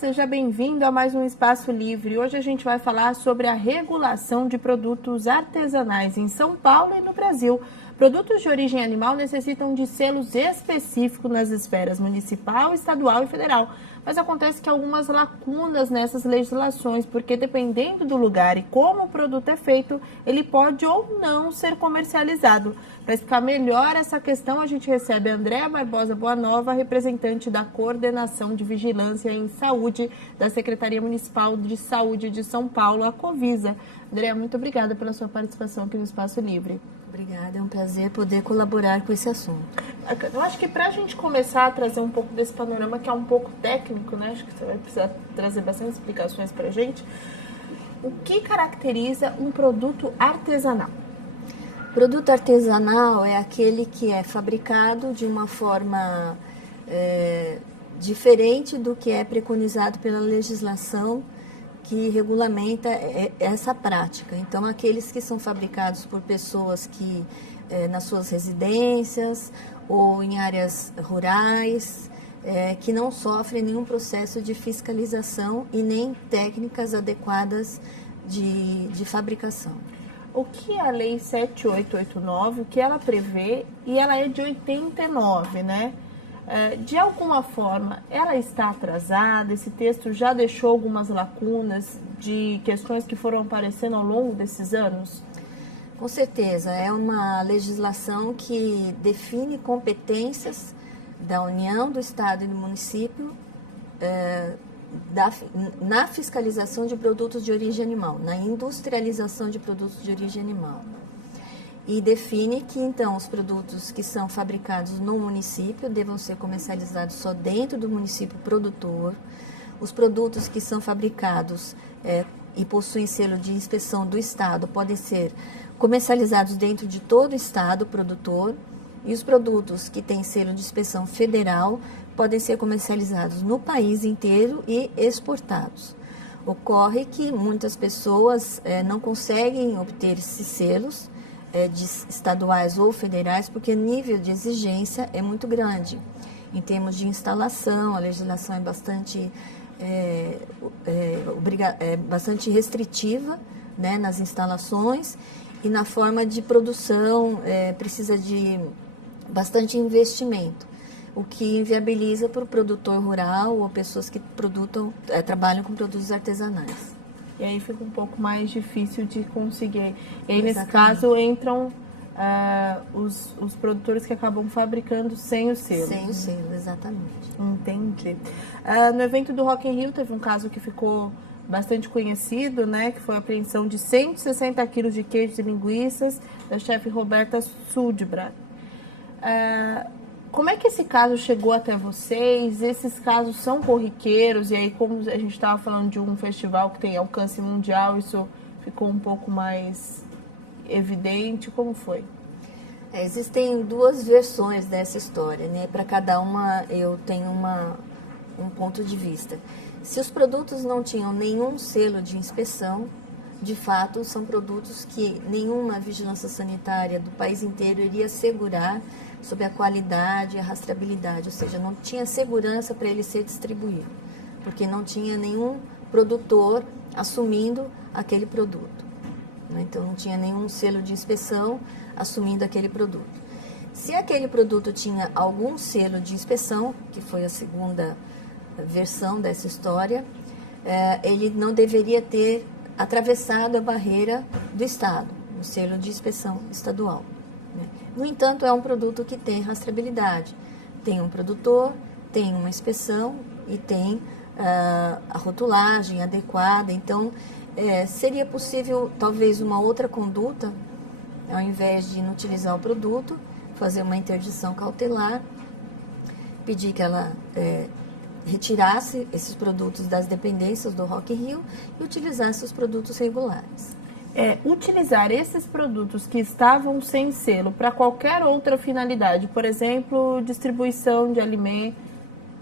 seja bem-vindo a mais um Espaço Livre. Hoje a gente vai falar sobre a regulação de produtos artesanais em São Paulo e no Brasil. Produtos de origem animal necessitam de selos específicos nas esferas municipal, estadual e federal. Mas acontece que há algumas lacunas nessas legislações, porque dependendo do lugar e como o produto é feito, ele pode ou não ser comercializado. Para explicar melhor essa questão, a gente recebe a Andréa Barbosa Boanova, representante da Coordenação de Vigilância em Saúde da Secretaria Municipal de Saúde de São Paulo, a Covisa. Andréa, muito obrigada pela sua participação aqui no Espaço Livre. Obrigada, é um prazer poder colaborar com esse assunto. Eu acho que para a gente começar a trazer um pouco desse panorama, que é um pouco técnico, né? Acho que você vai precisar trazer bastante explicações para a gente. O que caracteriza um produto artesanal? Produto artesanal é aquele que é fabricado de uma forma diferente do que é preconizado pela legislação que regulamenta essa prática. Então, aqueles que são fabricados por pessoas que, nas suas residências ou em áreas rurais, que não sofrem nenhum processo de fiscalização e nem técnicas adequadas de fabricação. O que é a Lei 7889, o que ela prevê, e ela é de 89, né? De alguma forma, ela está atrasada? Esse texto já deixou algumas lacunas de questões que foram aparecendo ao longo desses anos? Com certeza, é uma legislação que define competências da União, do Estado e do município na fiscalização de produtos de origem animal, na industrialização de produtos de origem animal. E define que, então, os produtos que são fabricados no município devam ser comercializados só dentro do município produtor. Os produtos que são fabricados e possuem selo de inspeção do Estado podem ser comercializados dentro de todo o Estado produtor. E os produtos que têm selo de inspeção federal podem ser comercializados no país inteiro e exportados. Ocorre que muitas pessoas não conseguem obter esses selos, estaduais ou federais, porque o nível de exigência é muito grande. Em termos de instalação, a legislação é bastante restritiva, né, nas instalações, e na forma de produção precisa de bastante investimento, o que inviabiliza para o produtor rural ou pessoas que trabalham com produtos artesanais. E aí fica um pouco mais difícil de conseguir. E aí, Exatamente. Nesse caso, entram os produtores que acabam fabricando sem o selo. Sem o selo, exatamente. Entendi. No evento do Rock in Rio, teve um caso que ficou bastante conhecido, né? Que foi a apreensão de 160 quilos de queijos e linguiças da chefe Roberta Sudbra. Como é que esse caso chegou até vocês? Esses casos são corriqueiros? E aí, como a gente estava falando de um festival que tem alcance mundial, isso ficou um pouco mais evidente? Como foi? Existem duas versões dessa história, né? Para cada uma eu tenho um ponto de vista. Se os produtos não tinham nenhum selo de inspeção, de fato, são produtos que nenhuma vigilância sanitária do país inteiro iria assegurar sobre a qualidade e a rastreabilidade, ou seja, não tinha segurança para ele ser distribuído, porque não tinha nenhum produtor assumindo aquele produto, né? Então, não tinha nenhum selo de inspeção assumindo aquele produto. Se aquele produto tinha algum selo de inspeção, que foi a segunda versão dessa história, ele não deveria ter atravessado a barreira do Estado, o selo de inspeção estadual, né? No entanto, é um produto que tem rastreabilidade. Tem um produtor, tem uma inspeção e tem a rotulagem adequada. Então, seria possível, talvez, uma outra conduta, ao invés de inutilizar o produto, fazer uma interdição cautelar, pedir que ela retirasse esses produtos das dependências do Rock in Rio e utilizasse os produtos regulares. Utilizar esses produtos que estavam sem selo para qualquer outra finalidade, por exemplo, distribuição de alimento,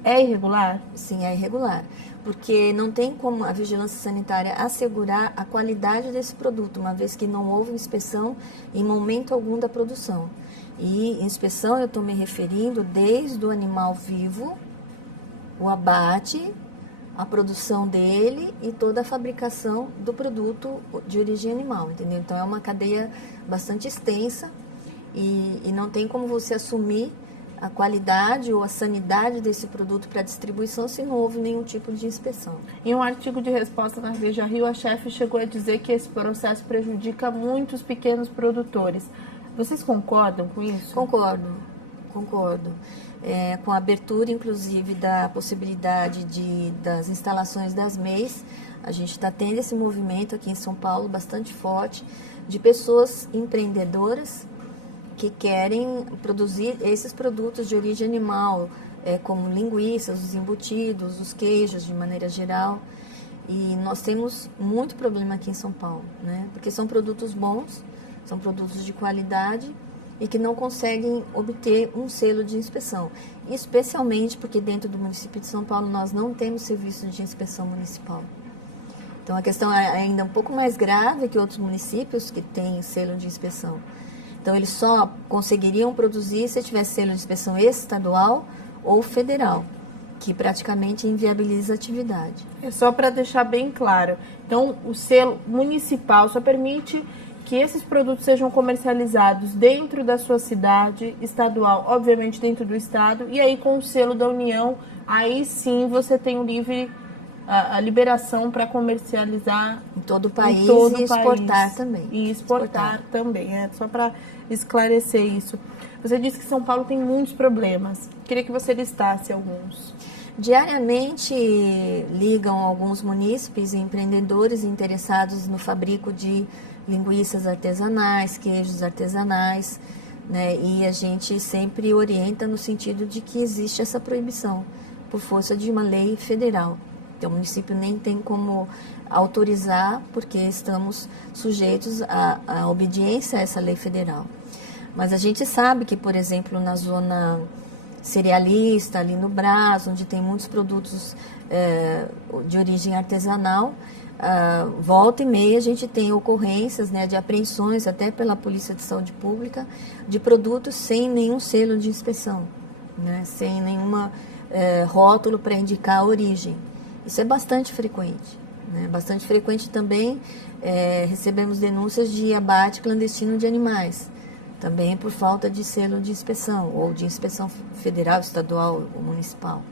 é irregular? Sim, é irregular, porque não tem como a vigilância sanitária assegurar a qualidade desse produto, uma vez que não houve inspeção em momento algum da produção. E inspeção eu estou me referindo desde o animal vivo, o abate, a produção dele e toda a fabricação do produto de origem animal, entendeu? Então é uma cadeia bastante extensa e não tem como você assumir a qualidade ou a sanidade desse produto para distribuição se não houve nenhum tipo de inspeção. Em um artigo de resposta na Veja Rio, a chefe chegou a dizer que esse processo prejudica muito os pequenos produtores. Vocês concordam com isso? Concordo. Com a abertura, inclusive, da possibilidade das instalações das MEIs, a gente está tendo esse movimento aqui em São Paulo bastante forte de pessoas empreendedoras que querem produzir esses produtos de origem animal, como linguiças, os embutidos, os queijos de maneira geral. E nós temos muito problema aqui em São Paulo, né? Porque são produtos bons, são produtos de qualidade e que não conseguem obter um selo de inspeção. Especialmente porque dentro do município de São Paulo nós não temos serviço de inspeção municipal. Então a questão é ainda um pouco mais grave que outros municípios que têm selo de inspeção. Então eles só conseguiriam produzir se tivesse selo de inspeção estadual ou federal, que praticamente inviabiliza a atividade. É só para deixar bem claro. Então o selo municipal só permite que esses produtos sejam comercializados dentro da sua cidade, estadual, obviamente dentro do estado, e aí com o selo da União, aí sim você tem a liberação para comercializar em todo o país e exportar também. E exportar também, só para esclarecer isso. Você disse que São Paulo tem muitos problemas. Queria que você listasse alguns. Diariamente ligam alguns munícipes e empreendedores interessados no fabrico de linguiças artesanais, queijos artesanais, né? E a gente sempre orienta no sentido de que existe essa proibição por força de uma lei federal. Então, o município nem tem como autorizar, porque estamos sujeitos à obediência a essa lei federal. Mas a gente sabe que, por exemplo, na zona cerealista, ali no Brás, onde tem muitos produtos de origem artesanal, volta e meia a gente tem ocorrências, né, de apreensões até pela Polícia de Saúde Pública de produtos sem nenhum selo de inspeção, né, sem nenhuma rótulo para indicar a origem. Isso é bastante frequente, né? Bastante frequente também recebemos denúncias de abate clandestino de animais, também por falta de selo de inspeção, ou de inspeção federal, estadual ou municipal.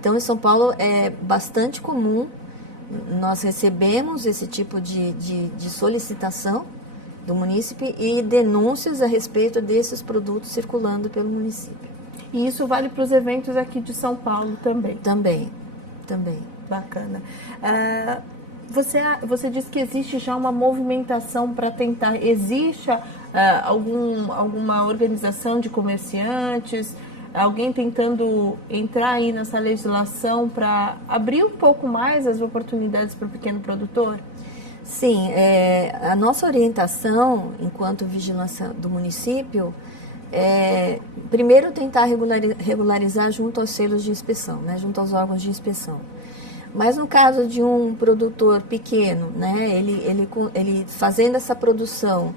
Então, em São Paulo é bastante comum. Nós recebemos esse tipo de solicitação do município e denúncias a respeito desses produtos circulando pelo município. E isso vale para os eventos aqui de São Paulo também? Também. Bacana. Você disse que existe já uma movimentação para tentar. Existe alguma organização de comerciantes? Alguém tentando entrar aí nessa legislação para abrir um pouco mais as oportunidades para o pequeno produtor? Sim, a nossa orientação, enquanto vigilância do município, primeiro tentar regularizar junto aos selos de inspeção, né, junto aos órgãos de inspeção. Mas no caso de um produtor pequeno, né, ele fazendo essa produção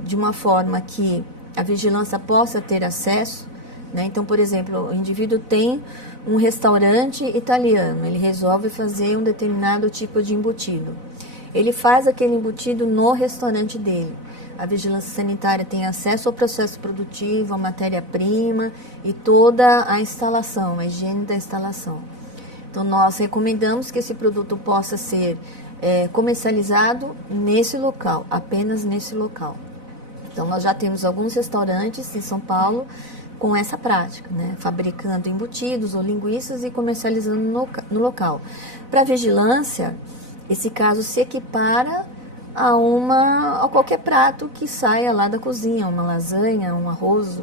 de uma forma que a vigilância possa ter acesso, né? Então, por exemplo, o indivíduo tem um restaurante italiano, ele resolve fazer um determinado tipo de embutido. Ele faz aquele embutido no restaurante dele. A vigilância sanitária tem acesso ao processo produtivo, à matéria-prima e toda a instalação, a higiene da instalação. Então, nós recomendamos que esse produto possa ser comercializado nesse local, apenas nesse local. Então, nós já temos alguns restaurantes em São Paulo com essa prática, né? Fabricando embutidos ou linguiças e comercializando no local. Para a vigilância, esse caso se equipara a qualquer prato que saia lá da cozinha, uma lasanha, um arroz,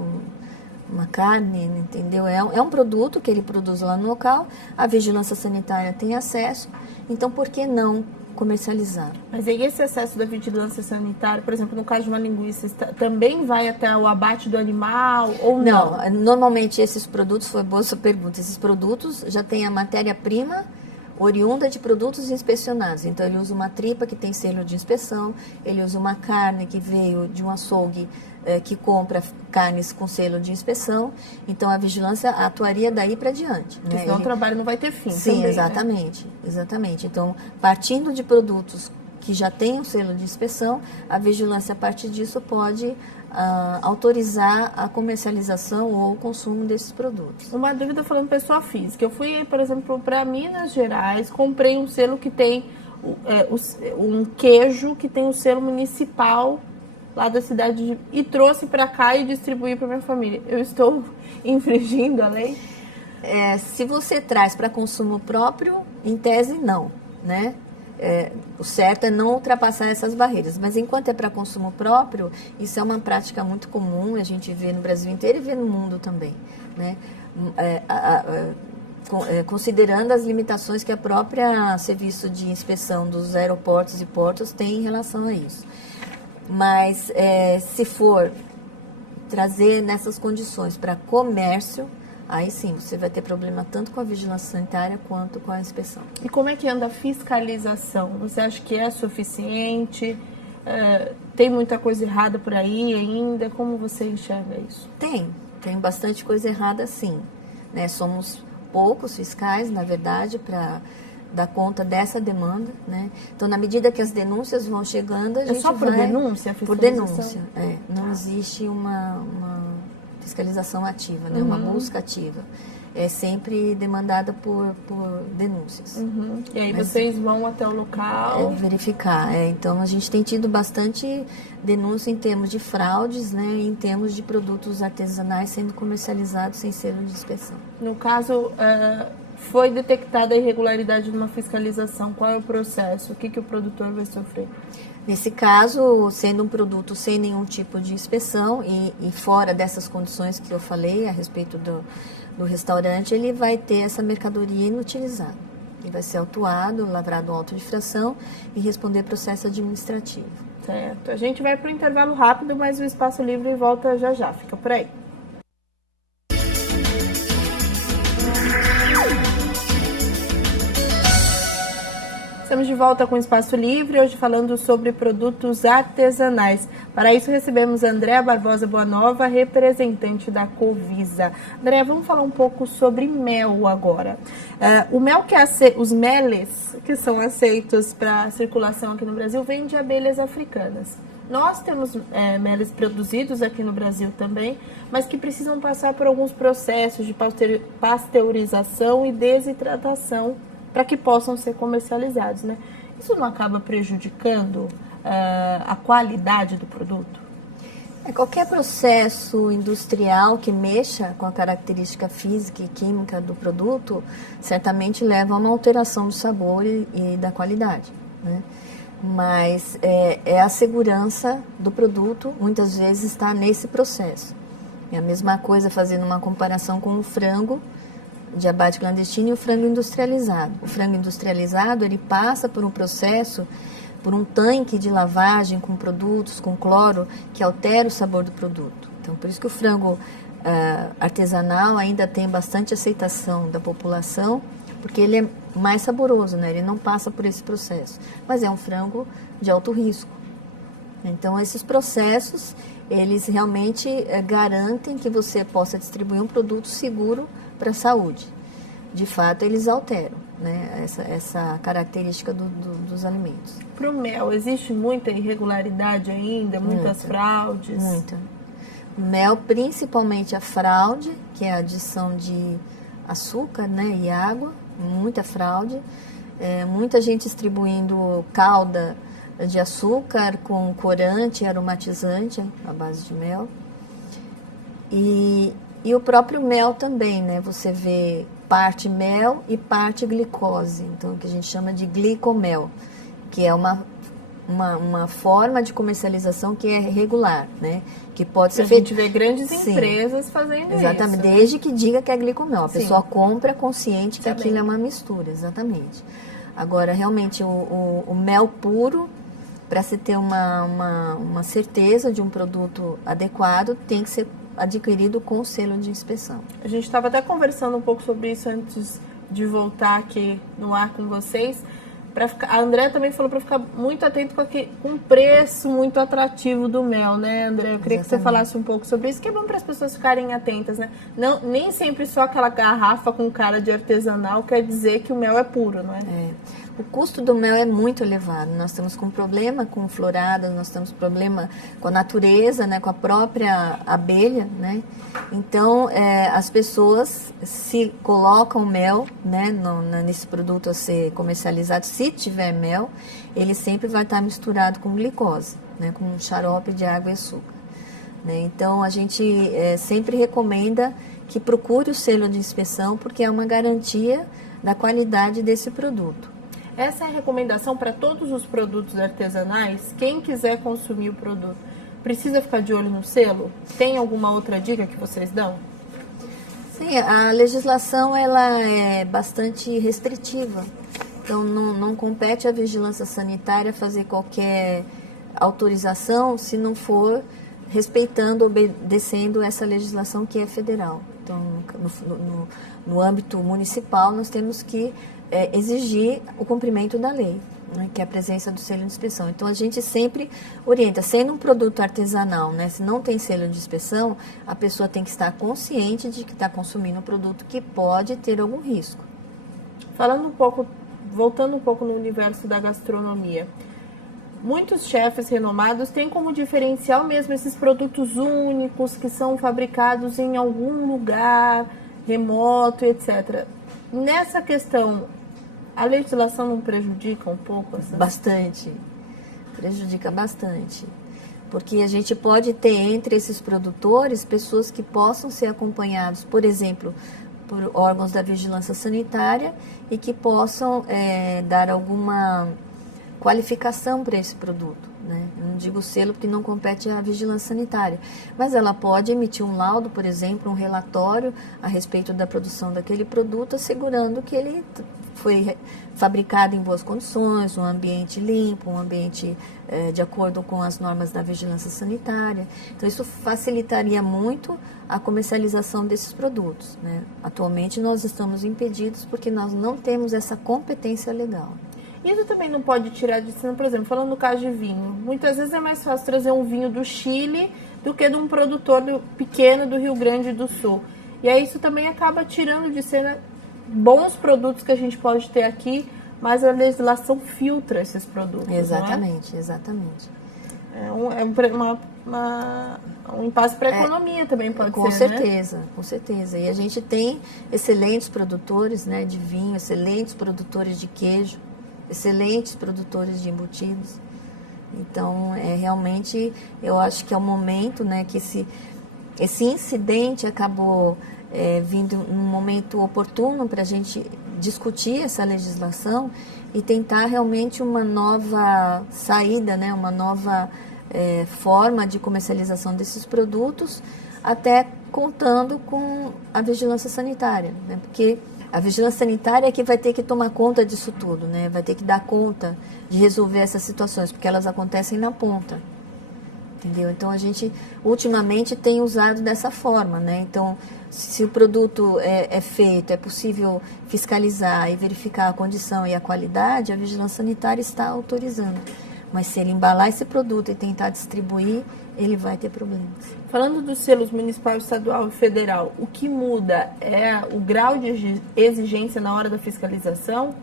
uma carne, entendeu? É um produto que ele produz lá no local, a vigilância sanitária tem acesso, então por que não comercializar? Mas aí esse acesso da vigilância sanitária, por exemplo, no caso de uma linguiça, também vai até o abate do animal ou não? Não, normalmente esses produtos, foi boa sua pergunta, esses produtos já têm a matéria-prima oriunda de produtos inspecionados. Então, ele usa uma tripa que tem selo de inspeção, ele usa uma carne que veio de um açougue que compra carnes com selo de inspeção. Então, a vigilância atuaria daí para diante. Porque senão o trabalho não vai ter fim. Sim, também, exatamente, né? Exatamente. Então, partindo de produtos que já têm um selo de inspeção, a vigilância, a partir disso, pode autorizar a comercialização ou o consumo desses produtos. Uma dúvida falando pessoa física. Eu fui, por exemplo, para Minas Gerais, comprei um selo que tem um queijo que tem o selo municipal lá da cidade e trouxe para cá e distribuí para minha família. Eu estou infringindo a lei? Se você traz para consumo próprio, em tese não, né? O certo é não ultrapassar essas barreiras, mas enquanto é para consumo próprio, isso é uma prática muito comum, a gente vê no Brasil inteiro e vê no mundo também, né? Considerando as limitações que a própria serviço de inspeção dos aeroportos e portos tem em relação a isso. Mas se for trazer nessas condições para comércio, aí sim, você vai ter problema tanto com a vigilância sanitária quanto com a inspeção. E como é que anda a fiscalização? Você acha que é suficiente? Tem muita coisa errada por aí ainda? Como você enxerga isso? Tem bastante coisa errada sim. Né? Somos poucos fiscais, na verdade, para dar conta dessa demanda. Né? Então, na medida que as denúncias vão chegando, a gente vai... É só por denúncia a fiscalização? Por denúncia, não existe uma fiscalização ativa, né? Uma busca ativa. É sempre demandada por denúncias. Uhum. E aí vocês vão até o local? Verificar. Então, a gente tem tido bastante denúncia em termos de fraudes, né? Em termos de produtos artesanais sendo comercializados sem selo de inspeção. No caso, foi detectada a irregularidade numa fiscalização. Qual é o processo? O que o produtor vai sofrer? Nesse caso, sendo um produto sem nenhum tipo de inspeção e fora dessas condições que eu falei a respeito do restaurante, ele vai ter essa mercadoria inutilizada. Ele vai ser autuado, lavrado auto de infração e responder processo administrativo. Certo. A gente vai para o intervalo rápido, mas o Espaço Livre volta já já. Fica por aí. Estamos de volta com o Espaço Livre, hoje falando sobre produtos artesanais. Para isso recebemos Andréa Barbosa Boanova, representante da Covisa. Andréa, vamos falar um pouco sobre mel agora. O mel os meles que são aceitos para circulação aqui no Brasil vêm de abelhas africanas. Nós temos meles produzidos aqui no Brasil também, mas que precisam passar por alguns processos de pasteurização e desidratação para que possam ser comercializados, né? Isso não acaba prejudicando a qualidade do produto? Qualquer processo industrial que mexa com a característica física e química do produto, certamente leva a uma alteração do sabor e da qualidade, né? Mas a segurança do produto, muitas vezes, está nesse processo. É a mesma coisa fazendo uma comparação com o frango de abate clandestino e o frango industrializado. O frango industrializado, ele passa por um processo, por um tanque de lavagem com produtos, com cloro, que altera o sabor do produto. Então, por isso que o frango artesanal ainda tem bastante aceitação da população, porque ele é mais saboroso, né? Ele não passa por esse processo. Mas é um frango de alto risco. Então, esses processos, eles realmente garantem que você possa distribuir um produto seguro para a saúde. De fato, eles alteram, né, essa característica dos alimentos. Para o mel, existe muita irregularidade ainda, muitas fraudes? Muita. O mel, principalmente a fraude, que é a adição de açúcar, né, e água, muita fraude. Muita gente distribuindo calda de açúcar com corante e aromatizante à base de mel. E o próprio mel também, né? Você vê parte mel e parte glicose, então o que a gente chama de glicomel, que é uma forma de comercialização que é regular, né? Que pode ser feita. A gente vê grandes empresas fazendo isso. Exatamente, desde que diga que é glicomel. A pessoa compra consciente que aquilo é uma mistura, exatamente. Agora, realmente, o mel puro, para se ter uma certeza de um produto adequado, tem que ser adquirido com selo de inspeção. A gente estava até conversando um pouco sobre isso antes de voltar aqui no ar com vocês. A André também falou para ficar muito atento com o preço muito atrativo do mel, né, André? Eu queria que você falasse um pouco sobre isso, que é bom para as pessoas ficarem atentas, né? Não, nem sempre só aquela garrafa com cara de artesanal quer dizer que o mel é puro, não é? O custo do mel é muito elevado. Nós estamos com problema com floradas, nós temos problema com a natureza, né, com a própria abelha, né? Então, as pessoas se colocam mel, né, nesse produto a ser comercializado, se tiver mel, ele sempre vai estar misturado com glicose, né, com um xarope de água e açúcar, né? Então, a gente sempre recomenda que procure o selo de inspeção, porque é uma garantia da qualidade desse produto. Essa é a recomendação para todos os produtos artesanais. Quem quiser consumir o produto, precisa ficar de olho no selo? Tem alguma outra dica que vocês dão? Sim, a legislação ela é bastante restritiva. Então, não compete à vigilância sanitária fazer qualquer autorização se não for respeitando, obedecendo essa legislação que é federal. Então, no âmbito municipal, nós temos que exigir o cumprimento da lei, né, que é a presença do selo de inspeção. Então, a gente sempre orienta, sendo um produto artesanal, né, se não tem selo de inspeção, a pessoa tem que estar consciente de que está consumindo um produto que pode ter algum risco. Voltando um pouco no universo da gastronomia, muitos chefes renomados têm como diferencial mesmo esses produtos únicos que são fabricados em algum lugar remoto, etc. Nessa questão, a legislação não prejudica um pouco? Bastante. Prejudica bastante. Porque a gente pode ter entre esses produtores pessoas que possam ser acompanhados, por exemplo, por órgãos da vigilância sanitária e que possam dar alguma qualificação para esse produto, né? Eu não digo selo porque não compete à vigilância sanitária, mas ela pode emitir um laudo, por exemplo, um relatório a respeito da produção daquele produto, assegurando que ele foi fabricado em boas condições, um ambiente limpo, um ambiente de acordo com as normas da vigilância sanitária. Então, isso facilitaria muito a comercialização desses produtos, né? Atualmente, nós estamos impedidos porque nós não temos essa competência legal. Isso também não pode tirar de cena, por exemplo, falando no caso de vinho. Muitas vezes é mais fácil trazer um vinho do Chile do que de um produtor pequeno do Rio Grande do Sul. E aí isso também acaba tirando de cena bons produtos que a gente pode ter aqui, mas a legislação filtra esses produtos. Exatamente, não é? Exatamente. Um impasse para a economia também pode com ser, certeza, né? Com certeza. E a gente tem excelentes produtores, né, de vinho, excelentes produtores de queijo, excelentes produtores de embutidos. Então, realmente, eu acho que é o momento, né, que esse incidente acabou vindo num momento oportuno para a gente discutir essa legislação e tentar realmente uma nova saída, né, uma nova forma de comercialização desses produtos, até contando com a vigilância sanitária, né, porque a vigilância sanitária é que vai ter que tomar conta disso tudo, né? Vai ter que dar conta de resolver essas situações, porque elas acontecem na ponta, entendeu? Então, a gente, ultimamente, tem usado dessa forma, né? Então, se o produto é feito, é possível fiscalizar e verificar a condição e a qualidade, a vigilância sanitária está autorizando. Mas se ele embalar esse produto e tentar distribuir, ele vai ter problemas. Falando dos selos municipal, estadual e federal, o que muda é o grau de exigência na hora da fiscalização?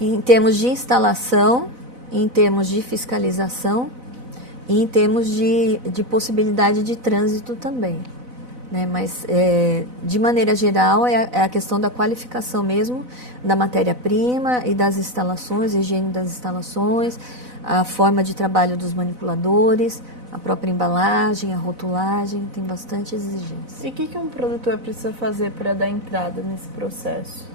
Em termos de instalação, em termos de fiscalização e em termos de possibilidade de trânsito também, né? Mas, de maneira geral, é a questão da qualificação mesmo da matéria-prima e das instalações, a higiene das instalações, a forma de trabalho dos manipuladores, a própria embalagem, a rotulagem, tem bastante exigência. E o que um produtor precisa fazer para dar entrada nesse processo?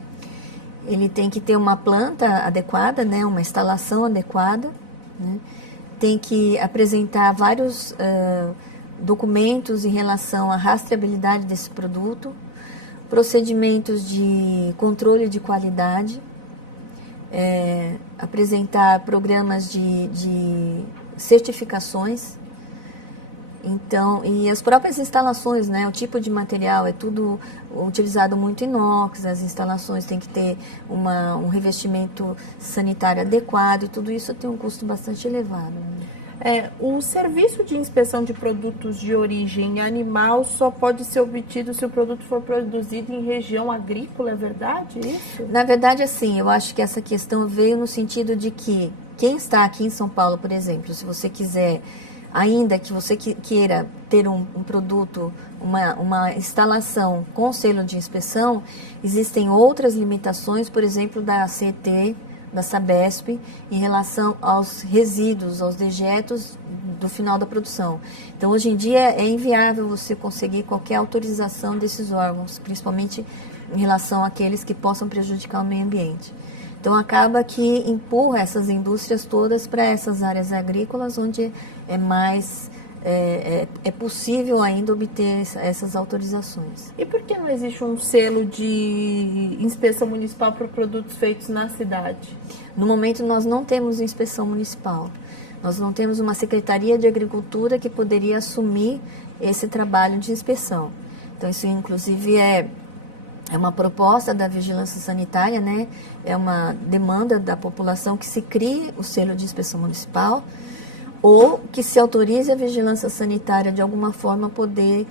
Ele tem que ter uma planta adequada, né, uma instalação adequada, né, tem que apresentar vários documentos em relação à rastreabilidade desse produto, procedimentos de controle de qualidade, apresentar programas de certificações, Então, e as próprias instalações, né, o tipo de material é tudo utilizado muito inox, as instalações têm que ter um revestimento sanitário adequado, e tudo isso tem um custo bastante elevado. O serviço de inspeção de produtos de origem animal só pode ser obtido se o produto for produzido em região agrícola, é verdade isso? Na verdade, assim, eu acho que essa questão veio no sentido de que quem está aqui em São Paulo, por exemplo, se você quiser, ainda que você queira ter um produto, uma instalação com selo de inspeção, existem outras limitações, por exemplo, da CET, da Sabesp, em relação aos resíduos, aos dejetos do final da produção. Então, hoje em dia, é inviável você conseguir qualquer autorização desses órgãos, principalmente em relação àqueles que possam prejudicar o meio ambiente. Então, acaba que empurra essas indústrias todas para essas áreas agrícolas, onde é mais possível ainda obter essas autorizações. E por que não existe um selo de inspeção municipal para produtos feitos na cidade? No momento, nós não temos inspeção municipal. Nós não temos uma Secretaria de Agricultura que poderia assumir esse trabalho de inspeção. Então, isso, inclusive, é uma proposta da Vigilância Sanitária, né? É uma demanda da população que se crie o selo de inspeção municipal, ou que se autorize a Vigilância Sanitária, de alguma forma, poder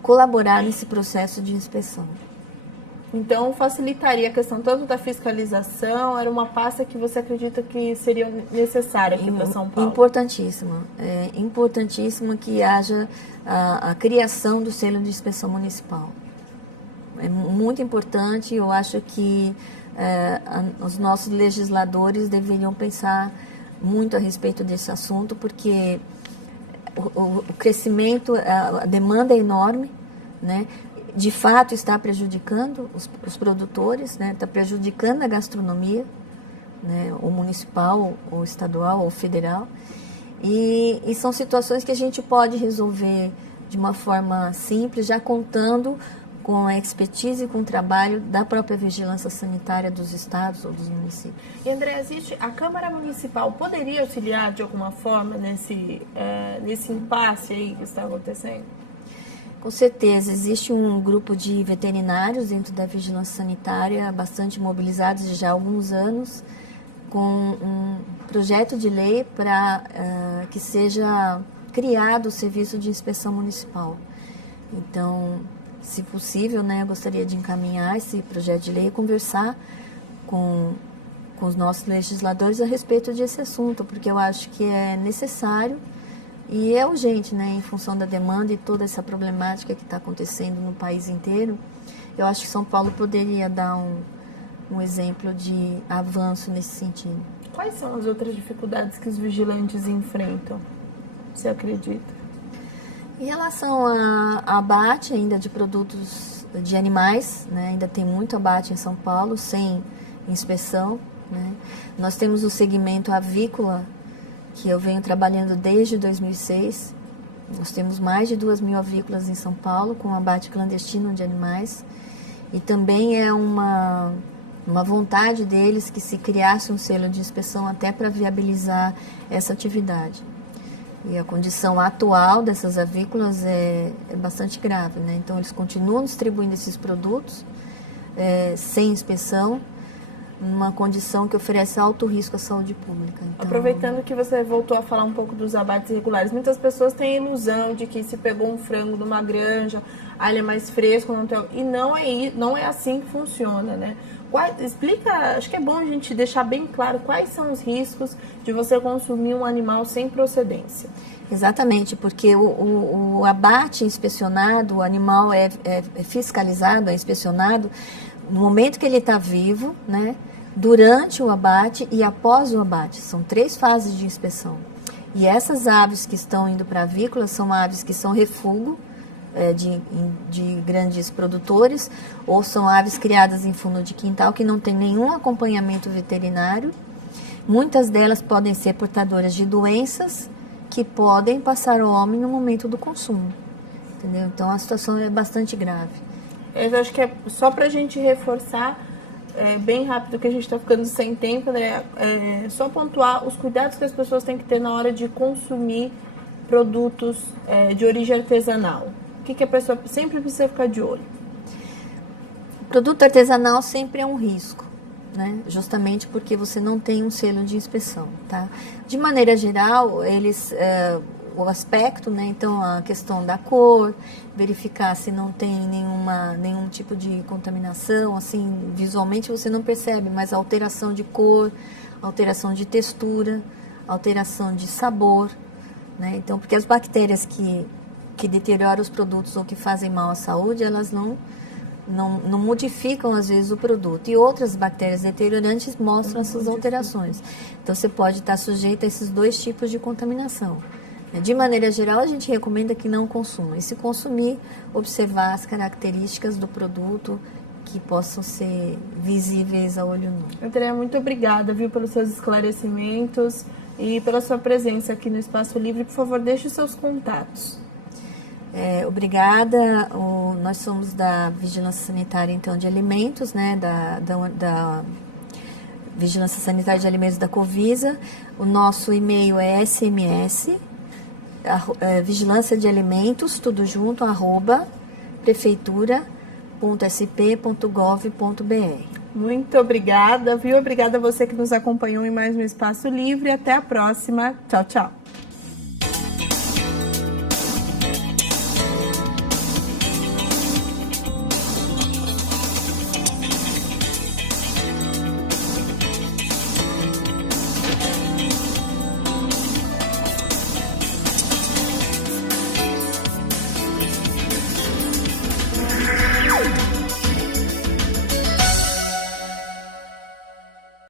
colaborar nesse processo de inspeção. Então, facilitaria a questão tanto da fiscalização, era uma pasta que você acredita que seria necessária aqui para São Paulo? Importantíssimo. É importantíssimo que haja a criação do selo de inspeção municipal. É muito importante, eu acho que os nossos legisladores deveriam pensar muito a respeito desse assunto, porque o crescimento, a demanda é enorme, né? De fato está prejudicando os produtores, né? Está prejudicando a gastronomia, né? Ou municipal, ou estadual, ou federal, e são situações que a gente pode resolver de uma forma simples, já contando com a expertise e com o trabalho da própria vigilância sanitária dos estados ou dos municípios. E, André, a Câmara Municipal poderia auxiliar de alguma forma nesse impasse aí que está acontecendo? Com certeza, existe um grupo de veterinários dentro da vigilância sanitária, bastante mobilizados já há alguns anos, com um projeto de lei para que seja criado o serviço de inspeção municipal. Então, se possível, né, eu gostaria de encaminhar esse projeto de lei e conversar com os nossos legisladores a respeito desse assunto, porque eu acho que é necessário e é urgente, né, em função da demanda e toda essa problemática que está acontecendo no país inteiro. Eu acho que São Paulo poderia dar um exemplo de avanço nesse sentido. Quais são as outras dificuldades que os vigilantes enfrentam, você acredita? Em relação a abate ainda de produtos de animais, né, ainda tem muito abate em São Paulo, sem inspeção, né? Nós temos o segmento avícola, que eu venho trabalhando desde 2006. Nós temos mais de 2.000 avícolas em São Paulo, com abate clandestino de animais. E também é uma vontade deles que se criasse um selo de inspeção até para viabilizar essa atividade. E a condição atual dessas avícolas é bastante grave, né? Então, eles continuam distribuindo esses produtos sem inspeção, numa condição que oferece alto risco à saúde pública. Então, aproveitando que você voltou a falar um pouco dos abates irregulares, muitas pessoas têm a ilusão de que se pegou um frango numa granja, ele é mais fresco, e não é assim que funciona, né? Explica, acho que é bom a gente deixar bem claro quais são os riscos de você consumir um animal sem procedência. Exatamente, porque o abate inspecionado, o animal é fiscalizado, é inspecionado no momento que ele está vivo, né? Durante o abate e após o abate. São 3 fases de inspeção. E essas aves que estão indo para a avícola são aves que são refúgio de grandes produtores, ou são aves criadas em fundo de quintal que não tem nenhum acompanhamento veterinário. Muitas delas podem ser portadoras de doenças que podem passar ao homem no momento do consumo. Entendeu? Então a situação é bastante grave. Eu acho que é só para a gente reforçar, bem rápido, que a gente está ficando sem tempo, né? Só pontuar os cuidados que as pessoas têm que ter na hora de consumir produtos de origem artesanal? O que a pessoa sempre precisa ficar de olho? Produto artesanal sempre é um risco, né? Justamente porque você não tem um selo de inspeção, tá? De maneira geral, o aspecto, né? Então, a questão da cor, verificar se não tem nenhum tipo de contaminação, assim, visualmente você não percebe, mas a alteração de cor, alteração de textura, alteração de sabor, né? Então, porque as bactérias que deterioram os produtos ou que fazem mal à saúde, elas não modificam, às vezes, o produto. E outras bactérias deteriorantes mostram essas alterações. Então, você pode estar sujeito a esses dois tipos de contaminação. De maneira geral, a gente recomenda que não consuma. E se consumir, observar as características do produto que possam ser visíveis a olho nu. Andréa, muito obrigada, viu, pelos seus esclarecimentos e pela sua presença aqui no Espaço Livre. Por favor, deixe os seus contatos. Obrigada. Nós somos da Vigilância Sanitária, então, de Alimentos, né, da Vigilância Sanitária de Alimentos da Covisa. O nosso e-mail é sms, vigilância de alimentos, tudo junto, @prefeitura.sp.gov.br. Muito obrigada, viu? Obrigada a você que nos acompanhou em mais um Espaço Livre. Até a próxima. Tchau, tchau.